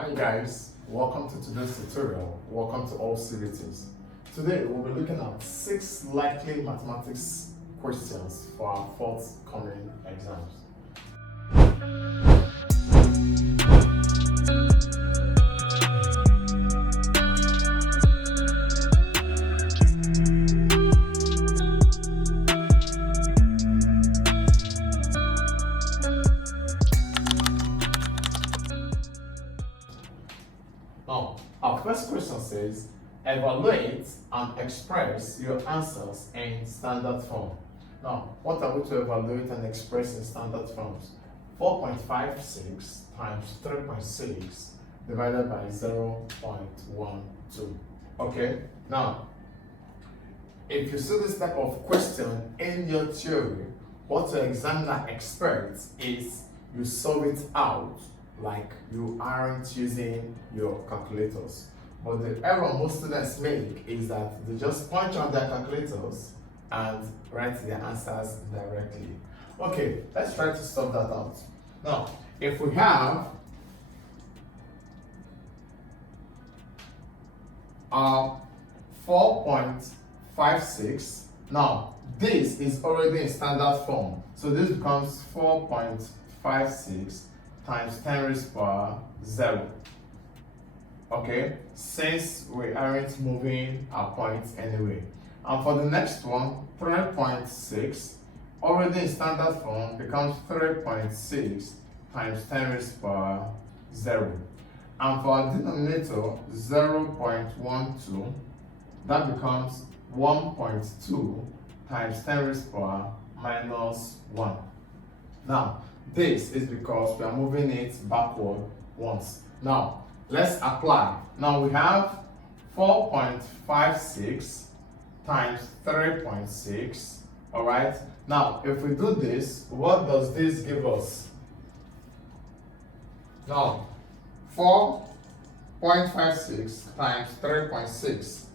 Hi guys, welcome to today's tutorial. Welcome to AllCBTs. Today we'll be looking at 6 likely mathematics questions for our forthcoming exams. Now, our first question says, evaluate and express your answers in standard form. Now, what are we to evaluate and express in standard forms? 4.56 times 3.6 divided by 0.12. Okay, now, if you see this type of question in your theory, what your examiner expects is you solve it out like you aren't using your calculators. But the error most students make is that they just punch on their calculators and write their answers directly. Okay, let's try to sort that out. Now, if we have 4.56, now this is already in standard form. So this becomes 4.56 times 10 raised to power 0. Okay, since we aren't moving our points anyway. And for the next one, 3.6, already in standard form, becomes 3.6 times 10 raised to power 0. And for our denominator, 0.12, that becomes 1.2 times 10 raised to power minus 1. Now, this is because we are moving it backward once. Now, let's apply. Now we have 4.56 times 3.6. Alright? Now, if we do this, what does this give us? Now, 4.56 times 3.6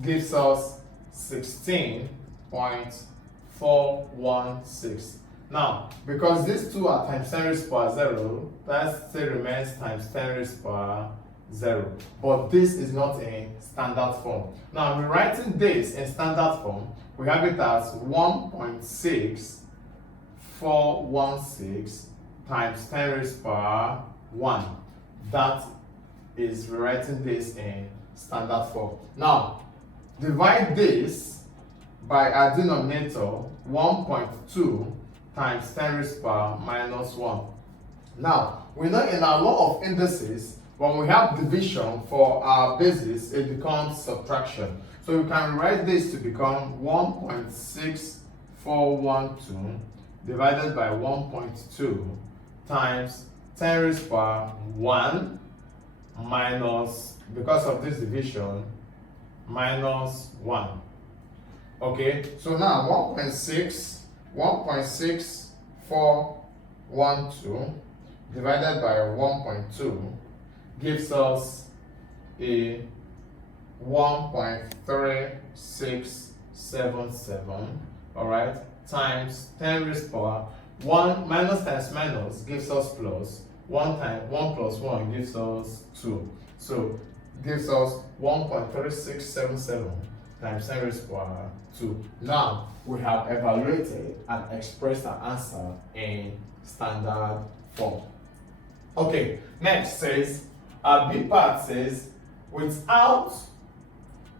gives us 16.416. Now, because these two are times 10 raised to power 0, that still remains times 10 raised to power 0. But this is not in standard form. Now, rewriting this in standard form, we have it as 1.6416 times 10 raised to power 1. That is rewriting this in standard form. Now, divide this by our denominator, 1.2 times 10 raised to power minus 1. Now, we know in our law of indices, when we have division for our basis, it becomes subtraction. So we can write this to become 1.6412 divided by 1.2 times 10 raised to power 1 minus, because of this division, minus 1. Okay, so now 1.6412 divided by 1.2 gives us a 1.3677, all right, times 10 raised to power 1 minus times minus gives us plus 1 plus 1 gives us 2. So gives us 1.3677 times 10 raised to power 2. Now we have evaluated and expressed our answer in standard form. Okay, next says, B part says, without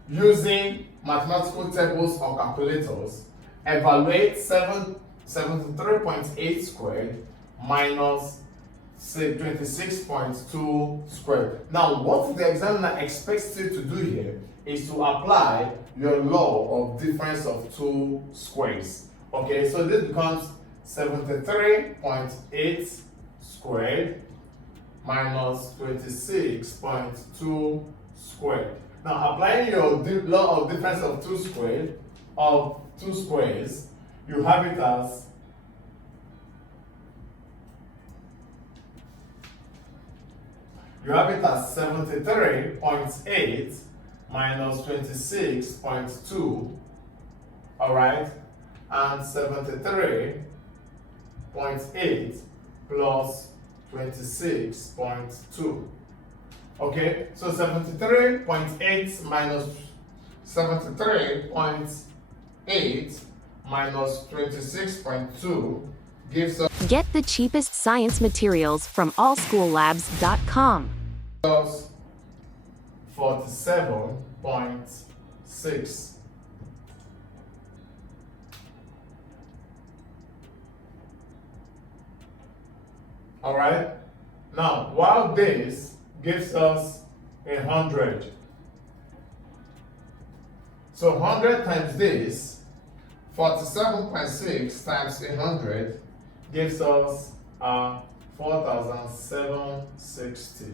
using mathematical tables or calculators, evaluate 73.8 squared minus 26.2 squared. Now, what the examiner expects you to do here is to apply your law of difference of two squares. Okay, so this becomes 73.8 squared minus 26.2 squared. Now, applying your law of difference of two squares, you have it as 73.8 minus 26.2, all right, and 73.8 plus 26.2. Okay, so 73.8 minus 73.8 minus 26.2 gives Get the cheapest science materials from allschoollabs.com. us 47.6. All right. Now, while this gives us 100, so 100 times this, 47.6 times 100 gives us 4,760.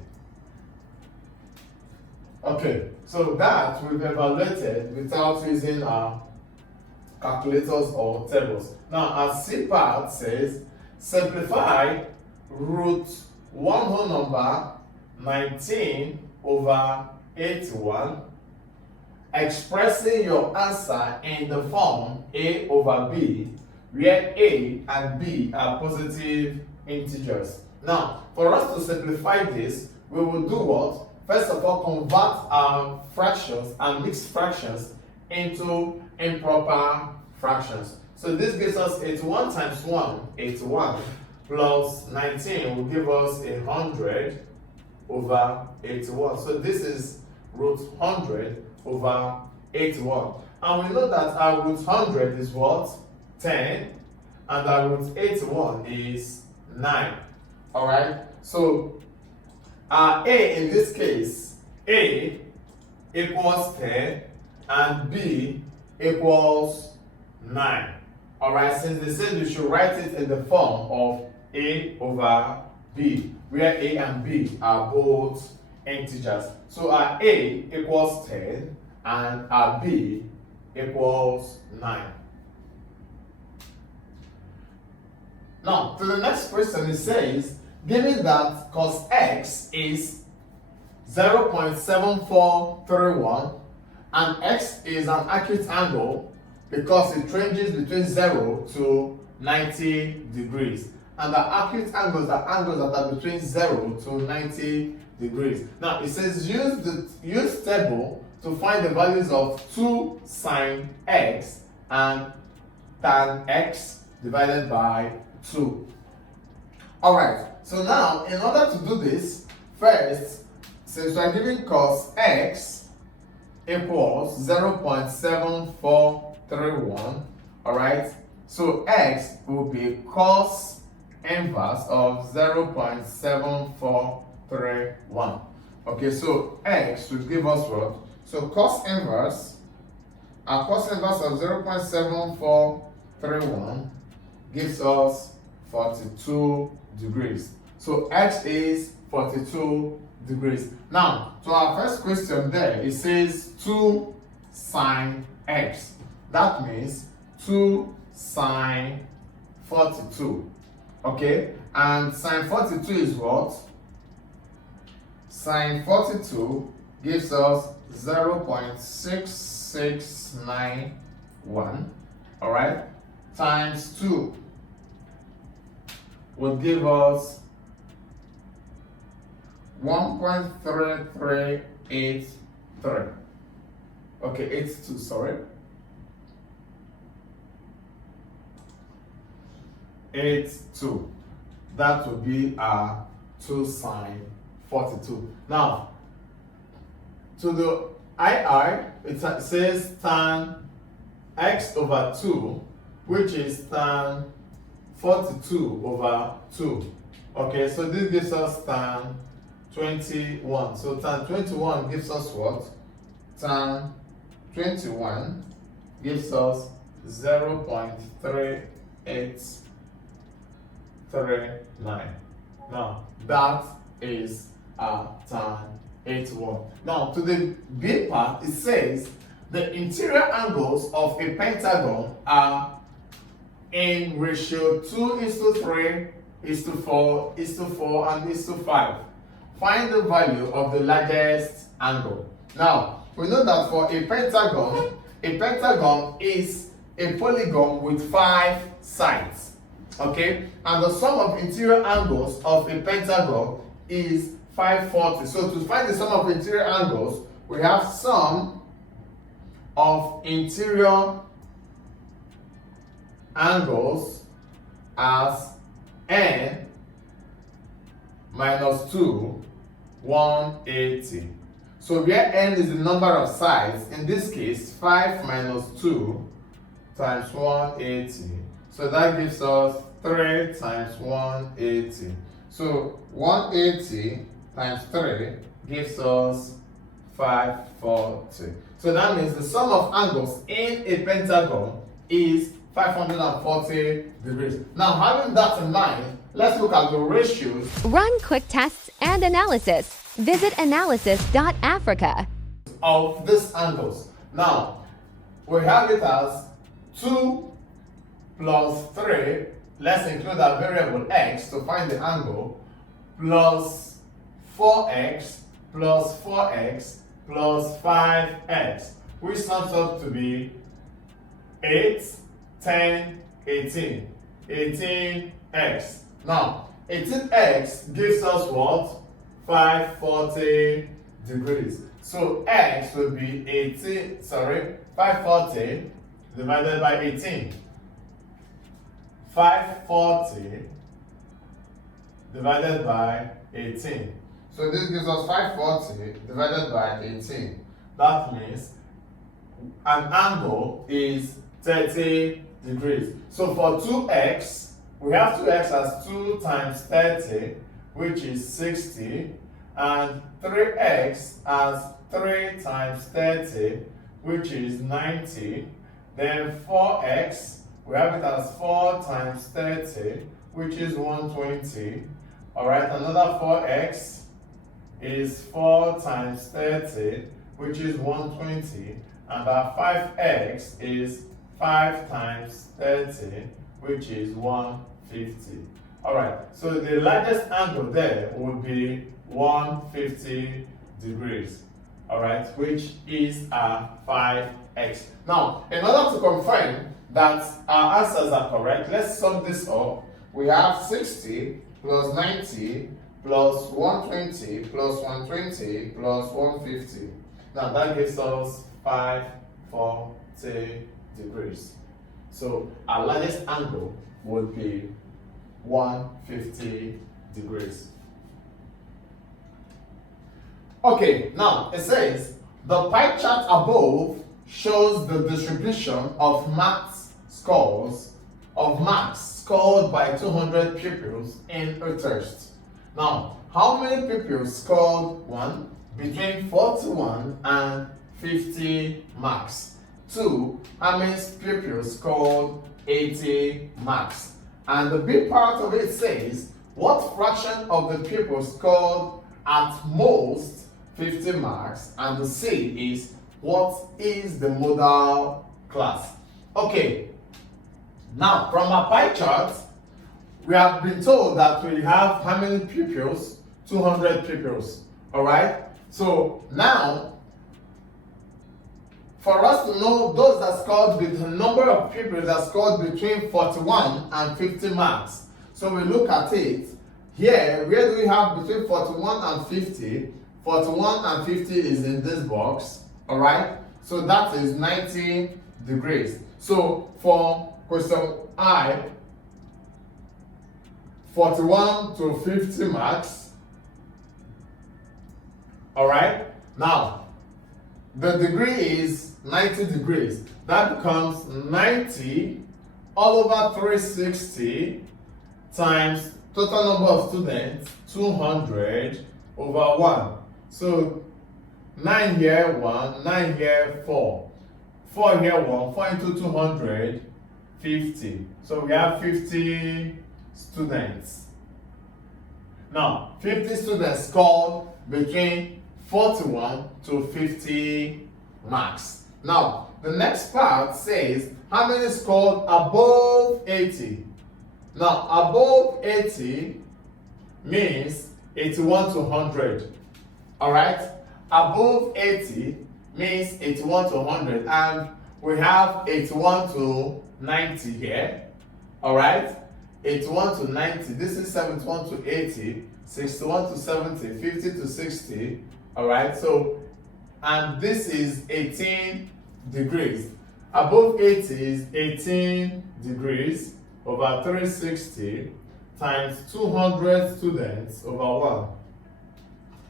Okay, so that we've evaluated without using our calculators or tables. Now, our C part says simplify root 1 whole number 19 over 81, expressing your answer in the form A over B, where A and B are positive integers. Now, for us to simplify this, we will do what? First of all, convert our fractions and mixed fractions into improper fractions. So this gives us 81 times 1, 81, plus 19 will give us 100 over 81. So this is root 100 over 81. And we know that our root 100 is what? 10. And our root 81 is 9. Alright? So our A in this case, A equals 10 and B equals 9. Alright, since they said you should write it in the form of A over B, where A and B are both integers. So our A equals 10 and our B equals 9. Now, to the next question, it says, given that cos x is 0.7431 and x is an acute angle because it ranges between 0 to 90 degrees. And the acute angles are angles that are between 0 to 90 degrees. Now, it says use table to find the values of 2 sine x and tan x divided by 2. Alright, so now in order to do this, first, since we are given cos x equals 0.7431, alright, so x will be cos inverse of 0.7431. Okay, so x will give us what? So cos inverse, our cos inverse of 0.7431 gives us 42 degrees. So x is 42 degrees. Now, to our first question there, it says 2 sine x. That means 2 sine 42. Okay, and sine 42 is what? Sine 42 gives us 0.6691, all right, times 2 will give us 1.3383. Okay, 82, sorry. 82. That would be 2 sine 42. Now, to the II, it says tan x over 2, which is tan 42 over 2. Okay, so this gives us tan 21. So tan 21 gives us what? Tan 21 gives us 0.3839. Now, that is tan 81. Now, to the B part, it says the interior angles of a pentagon are in ratio 2:3:4:4 and 5. Find the value of the largest angle. Now, we know that for a pentagon is a polygon with 5 sides. Okay, and the sum of interior angles of a pentagon is 540. So to find the sum of interior angles, we have sum of interior angles as n minus 2, 180. So where n is the number of sides, in this case 5 minus 2 times 180. So that gives us 3 times 180. So 180 times 3 gives us 540. So that means the sum of angles in a pentagon is 540 degrees. Now, having that in mind, let's look at the ratios. Run quick tests and analysis. Visit analysis.africa. Of these angles. Now, we have it as 2 plus 3. Let's include our variable x to find the angle, plus 4x plus 4x plus 5x, which sums up to be 8, 10, 18. 18x. Now, 18x gives us what? 540 degrees. So x will be 540 divided by 18. 540 divided by 18. So this gives us 540 divided by 18. That means an angle is 30 degrees. So for 2x, we have 2x as 2 times 30, which is 60, and 3x as 3 times 30, which is 90. Then 4x, we have it as 4 times 30, which is 120. Alright, another 4x is 4 times 30, which is 120. And our 5x is 5 times 30, which is 150. Alright, so the largest angle there would be 150 degrees. Alright, which is our 5x. Now, in order to confirm that our answers are correct, let's sum this up. We have 60 plus 90 plus 120 plus 120 plus 150. Now that gives us 540 degrees. So our largest angle would be 150 degrees. Okay, now it says the pie chart above shows the distribution of marks scored by 200 pupils in a test. Now, how many pupils scored 1 between 41 and 50 marks? 2, how many pupils scored 80 marks? And the B part of it says, what fraction of the pupils scored at most 50 marks? And the C is, what is the modal class? Okay, now from our pie chart, we have been told that we have how many pupils? 200 pupils. Alright? So now, for us to know those that scored with the number of pupils that scored between 41 and 50 marks. So we look at it. Here, where do we have between 41 and 50? 41 and 50 is in this box. Alright? So that is 90 degrees. So for question I, 41 to 50 marks. Alright? Now, the degree is 90 degrees. That becomes 90 all over 360 times total number of students, 200 over 1. So 9 here, 1, 9 here, 4. 4 here, 1, 4 into 200, 50. So we have 50 students. Now, 50 students scored between 41 to 50 marks. Now, the next part says how many scored above 80. Now, above 80 means 81 to 100. Alright? Above 80 means 81 to 100, and we have 81 to 90 here. Alright? 81 to 90, this is 71 to 80, 61 to 70, 50 to 60, all right? So, and this is 18 degrees. Above 80 is 18 degrees over 360 times 200 students over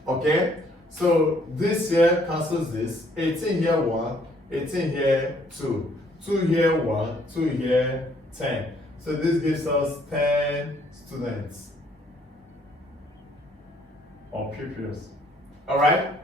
1. Okay? So this here cancels this. 18 here 1, 18 here 2. 2 here 1, 2 here 10. So this gives us 10 students or pupils. Alright?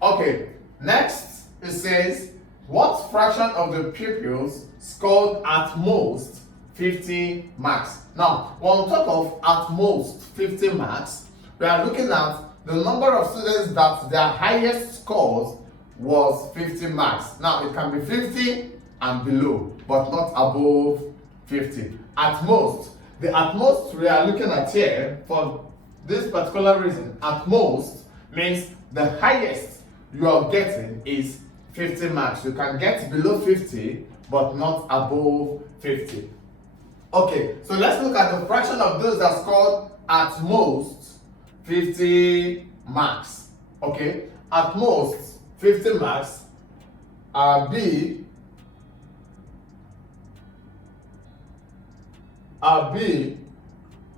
Okay, next it says, what fraction of the pupils scored at most 50 marks? Now, when we talk of at most 50 marks, we are looking at the number of students that their highest scores was 50 marks. Now, it can be 50 and below, but not above 50. At most, the at most we are looking at here, for this particular reason, at most means the highest you are getting is 50 marks. You can get below 50, but not above 50. Okay, so let's look at the fraction of those that scored at most 50 marks. Okay, at most 50 marks are B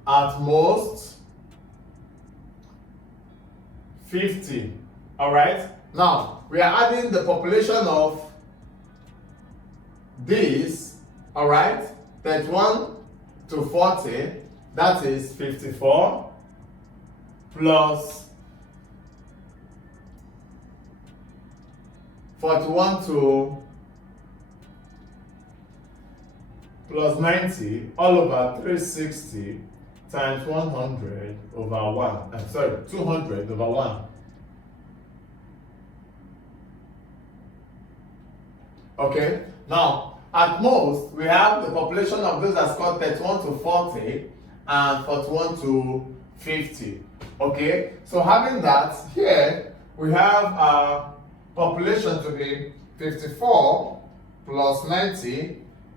at most 50. All right, now we are adding the population of these, all right, 31 to 40, that is 54 plus 41 to plus 90 all over 360 times 100 over 1. I'm sorry, 200 over 1. Okay, now at most we have the population of those that scored 31 to 40 and 41 to 50. Okay, so having that, here we have our population to be 54 plus 90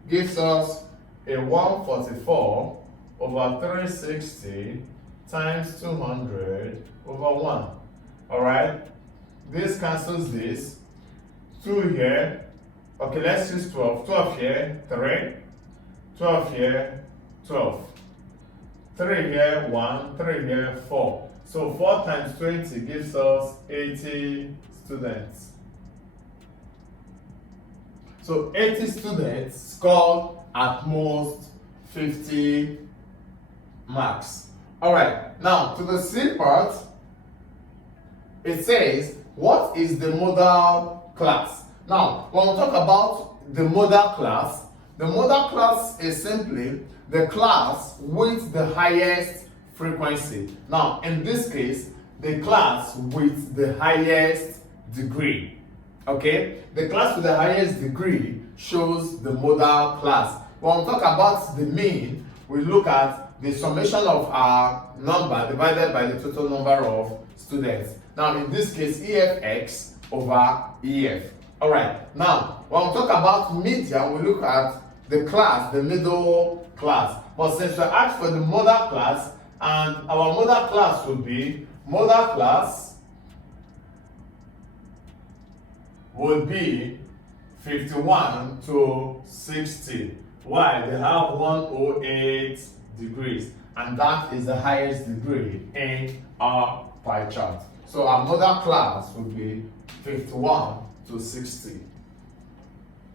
gives us a 144 over 360 times 200 over 1. Alright, this cancels this. 2 here. Okay, let's use 12. 12 here, 3. 12 here, 12. 3 here, 1. 3 here, 4. So 4 times 20 gives us 80 students. So 80 students scored at most 50 marks. Alright, now to the C part, it says, what is the modal class? Now, when we talk about the modal class is simply the class with the highest frequency. Now, in this case, the class with the highest degree. Okay, the class with the highest degree shows the modal class. When we talk about the mean, we look at the summation of our number divided by the total number of students. Now, in this case, EFX over EF. Alright, now, when we talk about median, we look at the class, the middle class. But since we asked for the modal class, and our modal class would be, modal class would be 51 to 60. Why? They have 108 degrees, and that is the highest degree in our pie chart. So our modal class would be 51 to 60.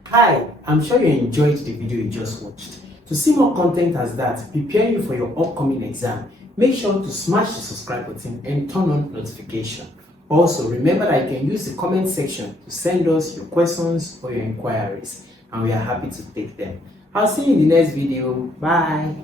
Hi, I'm sure you enjoyed the video you just watched. To see more content as that, preparing you for your upcoming exam, make sure to smash the subscribe button and turn on notification. Also, remember that you can use the comment section to send us your questions or your inquiries, and we are happy to take them. I'll see you in the next video. Bye.